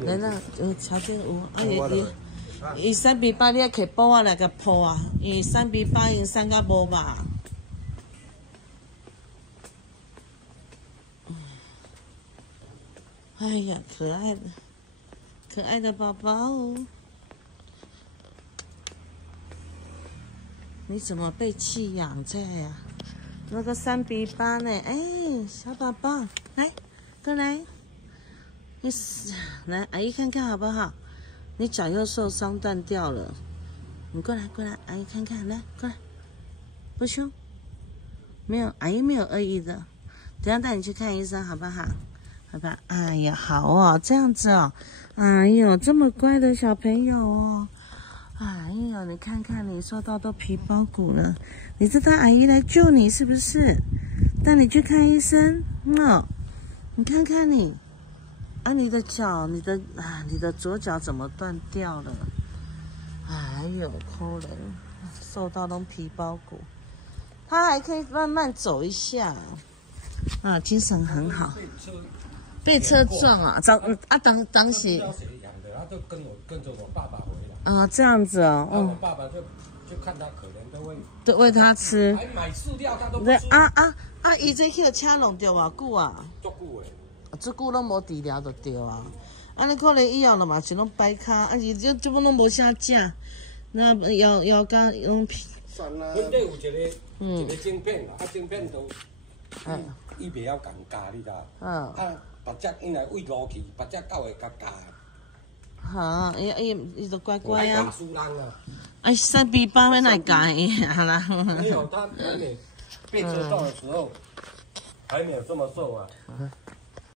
来啦，桥顶有，伊3:8，你爱摕布仔来甲铺啊，伊3:8因送甲无肉。哎呀，可爱的宝宝哦！你怎么被弃养在呀？那个3:8呢？哎，小宝宝，来，过来。 来，阿姨看看好不好？你脚又受伤断掉了，你过来，阿姨看看，来，过来，不凶，没有，阿姨没有恶意的，等下带你去看医生好不好？好吧？哎呀，好哦，这样子哦，哎呦，这么乖的小朋友哦，哎呦，你看看你受到都皮包骨了，你知道阿姨来救你是不是？带你去看医生，你看看你。 啊，你的脚，你的左脚怎么断掉了？哎呦，可怜，受到那种皮包骨，他还可以慢慢走一下，啊，精神很好。被车撞啊！当时。他就跟着我爸爸回来。啊，这样子哦。我爸爸就看他可怜，都喂他吃。还买饲料他都不吃。伊这去车弄掉偌久啊？足久诶。 这久拢无治疗就对啊，安尼可能以后了嘛是拢摆卡，伊这本拢无啥食，那腰甲拢皮。阮这有一个晶片啦，晶片都，伊袂晓共教，你知道？别只因来喂落去，别只狗会甲教。哈，伊都乖乖啊。打输人啊！哎，3:8要来教伊啊啦。没有，他还没被车撞的时候，还没有这么瘦啊。